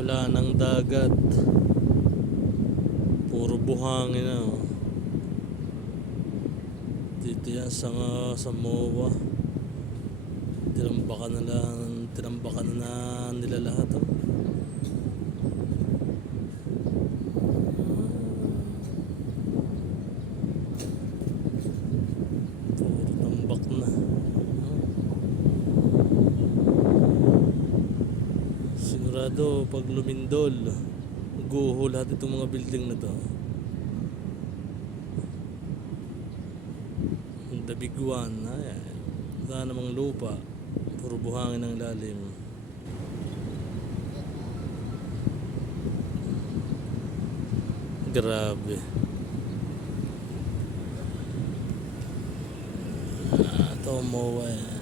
Wala nang dagat. Puro buhangin na. oh. Dito yan sa, sa MOA. Tinambakan na lang, tinambakan na nila lahat. Oh. Puro tambak na. Sigurado pag lumindol, guho lahat itong mga building na to. The big one, ayan. Wala namang lupa. Puro buhangin ang lalim. Grabe. Ah, ito mo eh.